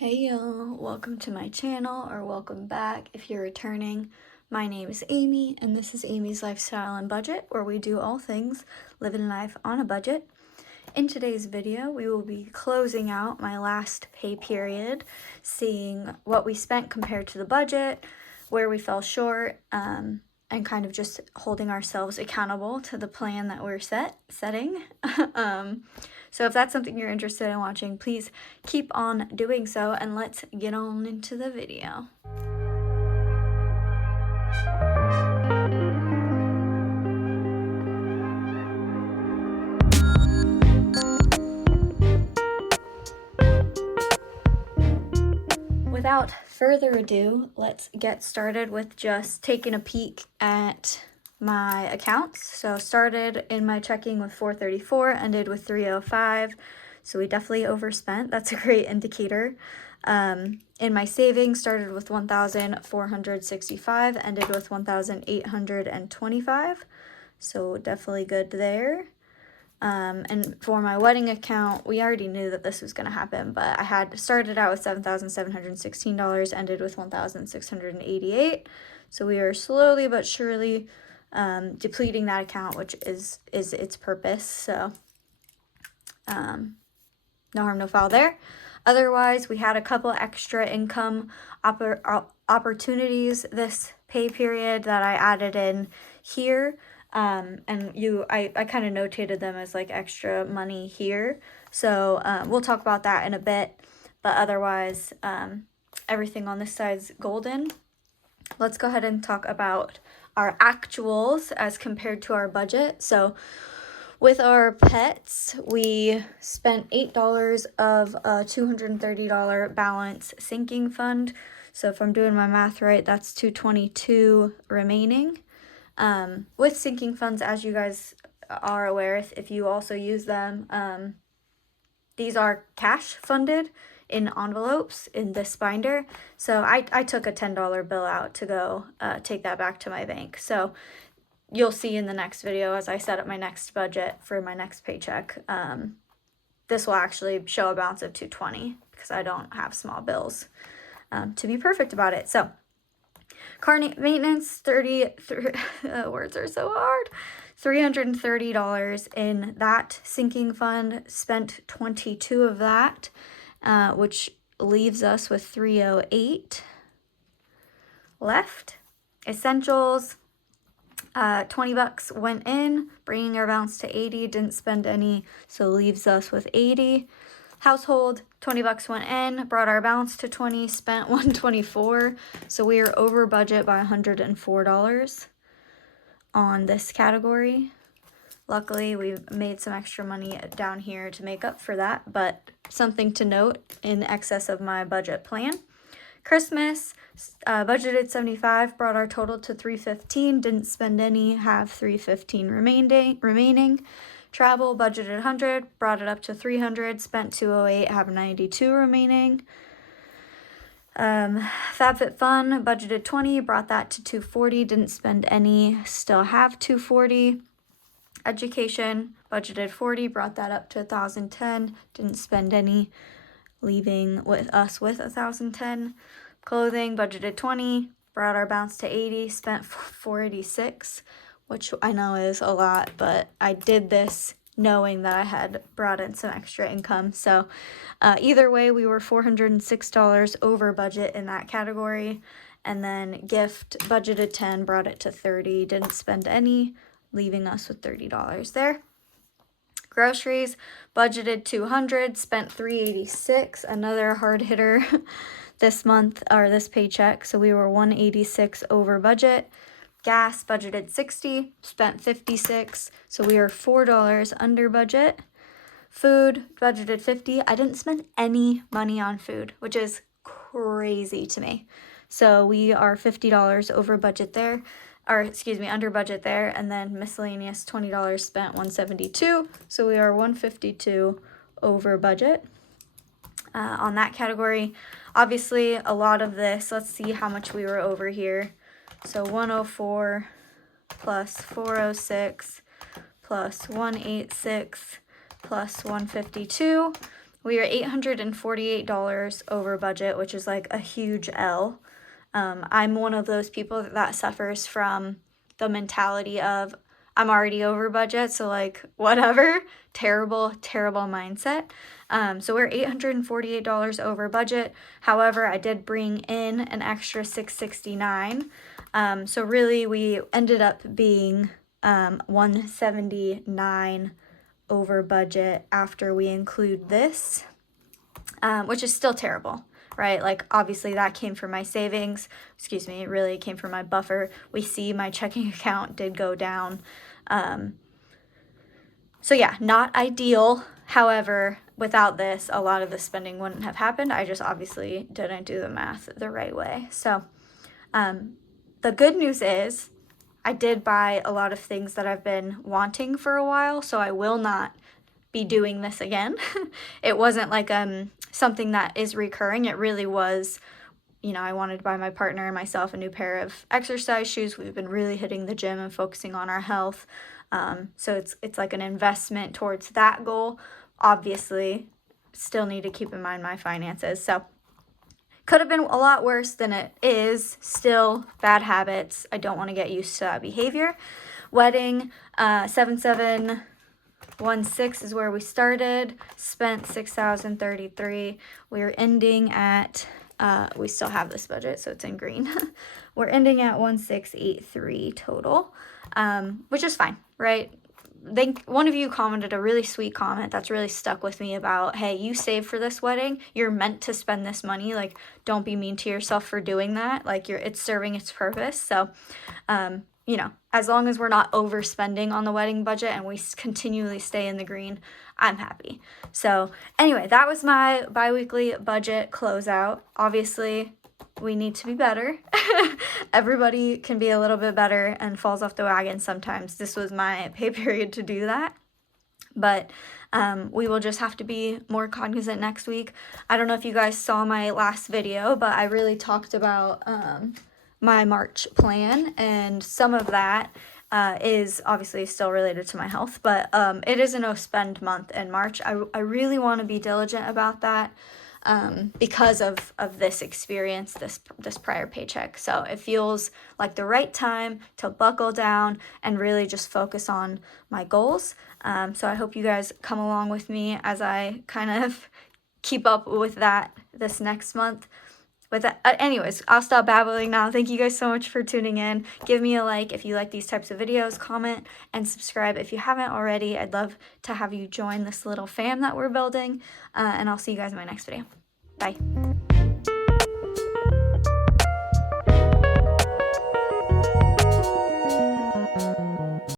Hey y'all, welcome to my channel, or welcome back if you're returning. My name is Amy, and this is Amy's Lifestyle and Budget, where we do all things living life on a budget. In today's video, we will be closing out my last pay period, seeing what we spent compared to the budget, where we fell short, and kind of just holding ourselves accountable to the plan that we're setting. So if that's something you're interested in watching, please keep on doing so, and let's get on into the video. Without further ado, let's get started with just taking a peek at my accounts. So started in my checking with $434, ended with $305. So we definitely overspent. That's a great indicator. In my savings, started with $1,465, ended with $1,825. So definitely good there. And for my wedding account, we already knew that this was going to happen, but I had started out with $7,716, ended with $1,688. So we are slowly but surely depleting that account, which is its purpose. So no harm, no foul there. Otherwise, we had a couple extra income opportunities this pay period that I added in here. And I kind of notated them as like extra money here. So we'll talk about that in a bit. But otherwise, everything on this side's golden. Let's go ahead and talk about our actuals as compared to our budget. So with our pets, we spent $8 of a $230 balance sinking fund. So if I'm doing my math right, that's $222 remaining. With sinking funds, as you guys are aware, if you also use them, these are cash funded in envelopes in this binder. So I took a $10 bill out to go take that back to my bank. So you'll see in the next video as I set up my next budget for my next paycheck. This will actually show a balance of $220 because I don't have small bills to be perfect about it. So car maintenance, words are so hard. $330 in that sinking fund, spent 22 of that, which leaves us with $308 left. Essentials, $20 went in, bringing our balance to $80, didn't spend any, so leaves us with $80. Household, $20 went in, brought our balance to $20, spent $124. So we are over budget by $104 on this category. Luckily, we made some extra money down here to make up for that, but something to note, in excess of my budget plan. Christmas, budgeted $75, brought our total to $315, didn't spend any, have $315 remaining. Travel, budgeted $100, brought it up to $300, spent $208, have $92 remaining. FabFitFun, budgeted $20, brought that to $240, didn't spend any, still have $240. Education, budgeted $40, brought that up to $1,010, didn't spend any, leaving us with $1,010. Clothing, budgeted $20, brought our balance to $80, spent $486, which I know is a lot, but I did this knowing that I had brought in some extra income. So either way, we were $406 over budget in that category. And then gift, budgeted $10, brought it to $30, didn't spend any, leaving us with $30 there. Groceries, budgeted $200, spent $386, another hard hitter this month, or this paycheck. So we were $186 over budget. Gas, budgeted $60, spent $56, so we are $4 under budget. Food, budgeted $50. I didn't spend any money on food, which is crazy to me. So we are $50 over budget there, or excuse me, under budget there. And then miscellaneous, $20 spent, $172. So we are $152 over budget on that category. Obviously, a lot of this, let's see how much we were over here. So 104 plus 406 plus 186 plus 152. We are $848 over budget, which is like a huge L. I'm one of those people that suffers from the mentality of I'm already over budget, so like whatever. Terrible mindset. So we're $848 over budget. However, I did bring in an extra $669. So really we ended up being $179 over budget after we include this, which is still terrible, right? Like obviously that came from my savings, it really came from my buffer. We see my checking account did go down. So yeah, not ideal. However, without this, a lot of the spending wouldn't have happened. I just obviously didn't do the math the right way. So the good news is I did buy a lot of things that I've been wanting for a while, so I will not be doing this again. It wasn't like something that is recurring. It really was, I wanted to buy my partner and myself a new pair of exercise shoes. We've been really hitting the gym and focusing on our health. So it's like an investment towards that goal. Obviously, still need to keep in mind my finances. So could have been a lot worse than it is. Still bad habits. I don't want to get used to that behavior. Wedding, 7716 is where we started. Spent $6,033. We're ending at, we still have this budget, so it's in green. We're ending at 1683 total, which is fine, right? One of you commented a really sweet comment that's really stuck with me about, hey, you saved for this wedding. You're meant to spend this money. Like, don't be mean to yourself for doing that. Like, it's serving its purpose. So, as long as we're not overspending on the wedding budget and we continually stay in the green, I'm happy. So anyway, that was my bi-weekly budget closeout. Obviously, we need to be better. Everybody can be a little bit better and falls off the wagon sometimes. This was my pay period to do that. But we will just have to be more cognizant next week. I don't know if you guys saw my last video, but I really talked about my March plan, and some of that is obviously still related to my health, but it is a no spend month in March. I really want to be diligent about that. Because of this experience, this prior paycheck. So it feels like the right time to buckle down and really just focus on my goals. So I hope you guys come along with me as I kind of keep up with that this next month. With that, anyways, I'll stop babbling now. Thank you guys so much for tuning in. Give me a like if you like these types of videos, comment, and subscribe if you haven't already. I'd love to have you join this little fam that we're building, and I'll see you guys in my next video. Bye.